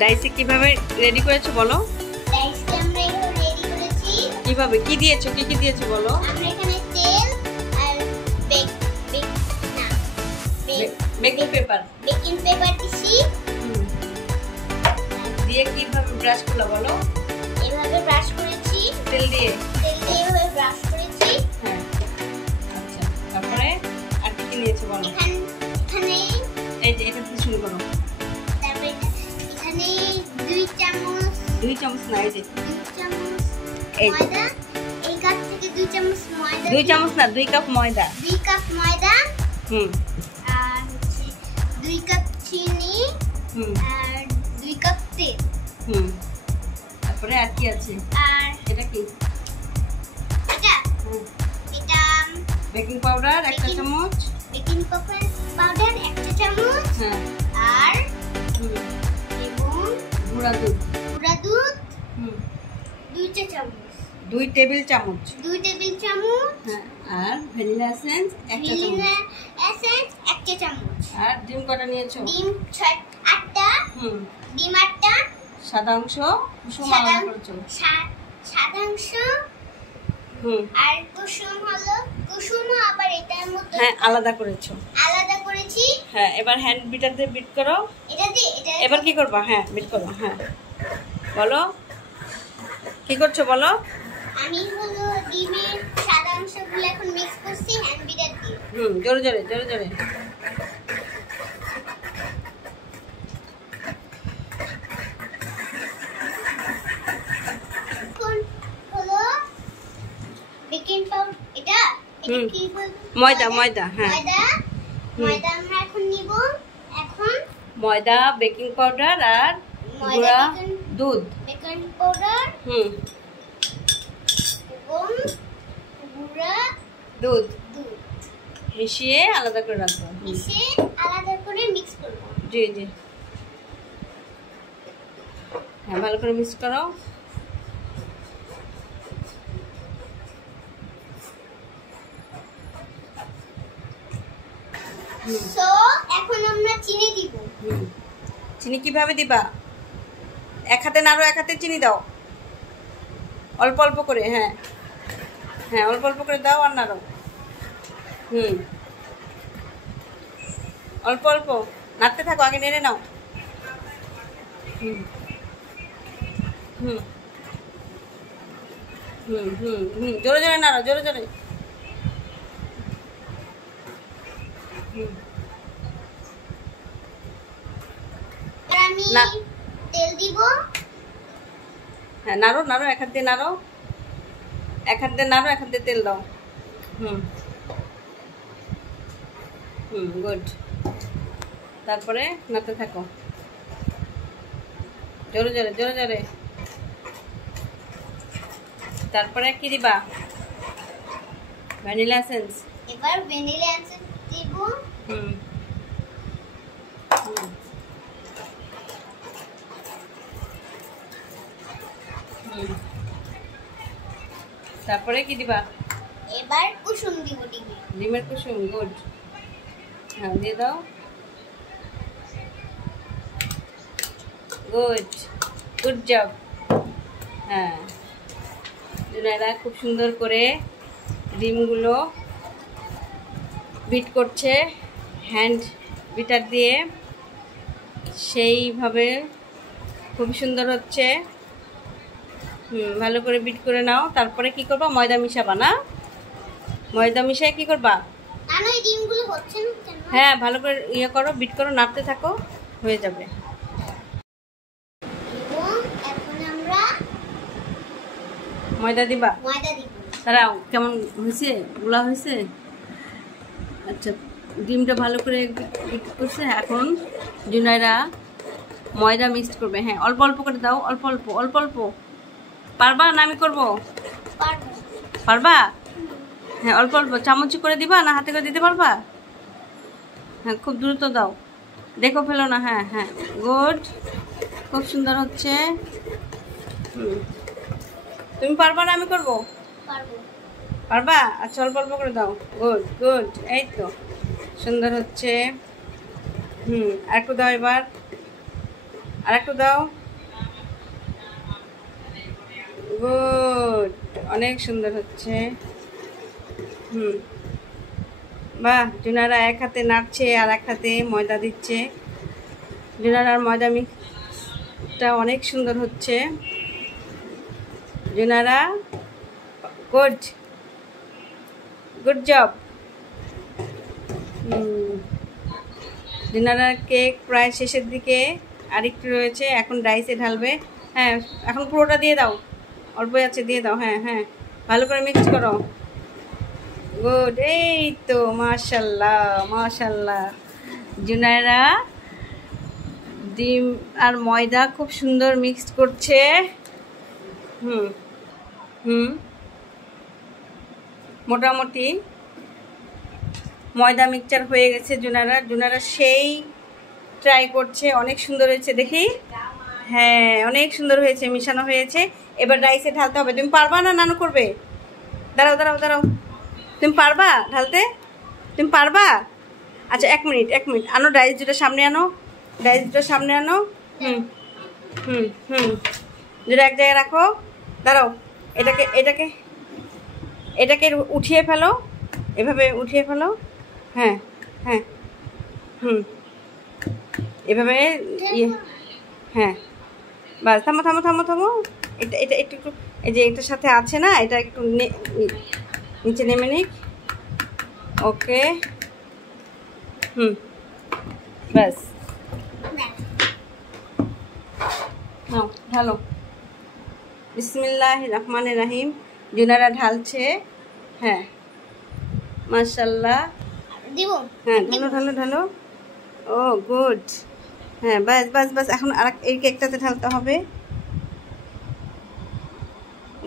ডাইসে কিভাবে রেডি করেছো বলো? ডাইসকে আমরা এভাবে রেডি করেছি। কিভাবে কি দিয়েছো? কি দিয়েছো বলো? আমরা এখানে তেল আর বেকিং পেপার দিছি। দিয়ে কিভাবে ব্রাশ করলা বলো? এভাবে ব্রাশ করেছি তেল দিয়ে এভাবে ব্রাশ করেছি। হ্যাঁ আচ্ছা, তারপরে আর কি নিয়েছো বলো? এখানে এই যে এটা দিয়ে শুরু করো। তারপরে এখানে 2 চামচ না, এই যে 2 চামচ ময়দা। এই কাপ থেকে 2 চামচ ময়দা। 2 চামচ না, 2 কাপ ময়দা। 2 কাপ ময়দা। আর হচ্ছে 2 কাপ চিনি। আর 2 কাপ তেল। তারপরে আর কি আছে? আর এটা কি? এটা বেকিং পাউডার 1 চামচ। বেকিং পাউডার 1 চামচ। আর এবং গুঁড়া দুধ 2 চামচ। 2 টেবিল চামচ। আর ভ্যানিলা এসেন্স 1 চামচ। আর ডিম কটা নিয়েছো? ডিম 8টা। ডিম 8টা। সাদা অংশ কুসুম আলাদা করেছো। সাদা অংশ আর কুসুম আবার এটার মধ্যে আলাদা করেছো। আলাদা করেছি। এবার হ্যান্ড বিটার দিয়ে বিট করো। এটা এবার কি করবা? বিট করো। বলো কি করছো বলো? আমি হলো ডিমের সাদা অংশগুলো এখন মিক্স করছি হ্যান্ড বিটার দিয়ে। জোরে জোরে বেকিং পাউডার এটা কি বলবো? ময়দা ময়দা আমরা এখন নিব। এখন ময়দা, বেকিং পাউডার আর গুঁড়া দুধ। বেকিং পাউডার এবং গুঁড়া দুধ মিশিয়ে আলাদা করে রাখবো। আলাদা করে মিক্স করব। জি ভালো করে মিক্স করো। সো এখন আমরা চিনি দিব। চিনি কিভাবে দিবা? 1 হাতে নাড়ো, 1 হাতে চিনি দাও। অল্প অল্প করে। অল্প অল্প করে দাও আর নাড়ো। অল্প অল্প নাড়তে থাকো, আগে নেড়ে নাও। জোরে জোরে নাড়ো, জোরে আমি তেল দিব। নাড়ো 1 হাত দিয়ে নাড়ো, 1 হাত দিয়ে নাড়ো, 1 হাত দিয়ে তেল দাও। গুড। তারপরে নাড়তে থাকো জোরে জোরে। তারপরে কি দিবা? Vanilla essence. এবার ভ্যানিলা এসেন্স দিব। তারপরে কি দিবা? এবার কুসুম দিব। ডিমের কুসুম। গুড। দিয়ে দাও। Good job. জুনাইরা খুব সুন্দর করে ডিমগুলো বিট করছে হ্যান্ড বিটার দিয়ে। সেইভাবে খুব সুন্দর হচ্ছে। ভালো করে বিট করে নাও। তারপরে কি করবা? ময়দা মিশাবা না? ময়দা মিশায় কি করবা? ভালো করে করো, বিট করো, নাড়তে থাকো, হয়ে যাবে। ময়দা দিবা। দাঁড়াও, কেমন হয়েছে? গুলা হয়েছে? আচ্ছা, ডিমটা ভালো করে বিট করছে। এখন জুনাইরা ময়দা মিক্স করবে। অল্প অল্প করে দাও। অল্প অল্প। পারবা না আমি করবো? পারবা? অল্প অল্প চামচ করে দিবা না হাতে করে দিতে পারবা? খুব দ্রুত দাও, দেখো ফেলো না। গুড। খুব সুন্দর হচ্ছে। তুমি পারবা না আমি করবো? পারবা? আচ্ছা, অল্প অল্প করে দাও। গুড। এই তো সুন্দর হচ্ছে। আর একটু দাও এবার। আর একটু দাও। গুড, অনেক সুন্দর হচ্ছে। বাহ, জুনারা এক হাতে নাড়ছে আর এক হাতে ময়দা দিচ্ছে। জুনারার ময়দা মিক্সটা অনেক সুন্দর হচ্ছে। জুনারা, গুড জব। জুনারার কেক প্রায় শেষের দিকে, আরেকটু রয়েছে, এখন রাইসে ঢালবে। হ্যাঁ, এখন পুরোটা দিয়ে দাও, অল্প আছে দিয়ে দাও। হ্যাঁ হ্যাঁ, ভালো করে মিক্স করো। গুড, এই তো মাশাল্লাহ মাশাল্লাহ। জুনাইরা ডিম আর ময়দা খুব সুন্দর মিক্সড করছে। মোটামুটি ময়দা মিক্সচার হয়ে গেছে। জুনারা সেই ট্রাই করছে, অনেক সুন্দর হয়েছে দেখি। হ্যাঁ, অনেক সুন্দর হয়েছে, মিশানো হয়েছে। এবার রাইসে ঢালতে হবে। তুমি পারবা না নানু করবে? দাঁড়াও দাঁড়াও দাঁড়াও, তুমি পারবা ঢালতে? তুমি পারবা? আচ্ছা, এক মিনিট আনো, রাইস দুটো সামনে আনো, দুটো এক জায়গায় রাখো। দাঁড়াও, এটাকে উঠিয়ে ফেলো, এভাবে উঠিয়ে ফেলো। হ্যাঁ হ্যাঁ, এভাবে হ্যাঁ, বাস, থামো থামো থামো থামো। এটা একটু এই যে এটার সাথে আছে না, এটা একটু নিচে নেমে নিক। ওকে, ব্যাস, নাও ঢালো। বিসমিল্লাহির রহমানির রহিম। জুনারা ঢালছে। হ্যাঁ, মাশাআল্লাহ। হ্যাঁ, ঢালো। ও গুড। হ্যাঁ, বাস, এখন আর এই কেকটাতে ঢালতে হবে।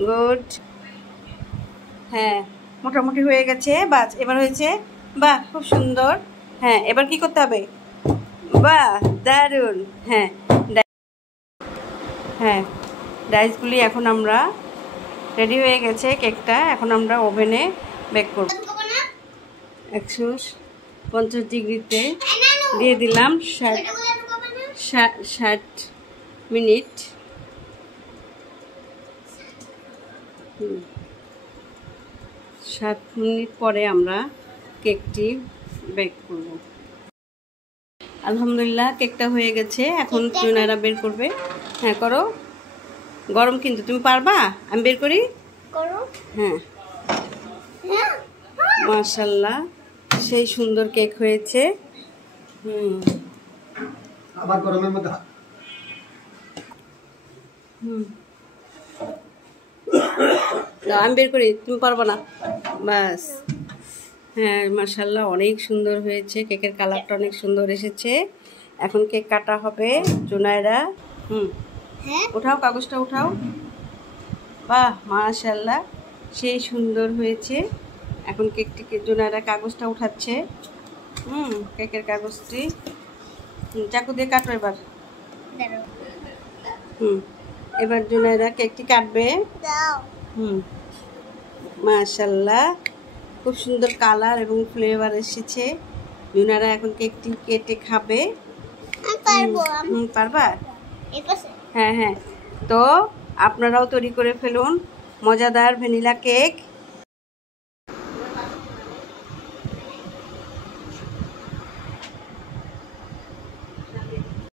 গুড। হ্যাঁ, মোটামুটি হয়ে গেছে। বাস, এবার হয়েছে। বাহ, খুব সুন্দর। হ্যাঁ, এবার কি করতে হবে? বাহ, দারুণ। হ্যাঁ হ্যাঁ, রাইসগুলি এখন আমরা রেডি হয়ে গেছে। কেকটা এখন আমরা ওভেনে বেক করব। 150 ডিগ্রিতে দিয়ে দিলাম 60 মিনিট। 7 মিনিট পরে আমরা কেকটি বেক করব। আলহামদুলিল্লাহ, কেকটা হয়ে গেছে। এখন জুনারা বের করবে। হ্যাঁ, করো। গরম কিন্তু, তুমি পারবা? আমি বের করি। হ্যাঁ, মাশাআল্লাহ, সেই সুন্দর কেক হয়েছে। আবার গরমের মধ্যে আমি বের করি, তুমি পারবা না। বাস, হ্যাঁ, মাশাআল্লাহ, অনেক সুন্দর হয়েছে। কেকের কালারটা অনেক সুন্দর এসেছে। এখন কেক কাটা হবে। জুনাইরা, উঠাও, কাগজটা উঠাও। বাহ, মাশাআল্লাহ, সেই সুন্দর হয়েছে। এখন কেকটিকে জুনাইরা কাগজটা উঠাচ্ছে। কেকের কাগজটি চাকু দিয়ে কাটো এবার। এবার জুনাইরা কেকটি কাটবে। মাশাআল্লাহ, খুব সুন্দর কালার এবং ফ্লেভার এসেছে। জুনাইরা এখন কেকটি কেটে খাবে। পারবা? হ্যাঁ হ্যাঁ, তো আপনারাও তৈরি করে ফেলুন মজাদার ভ্যানিলা কেক।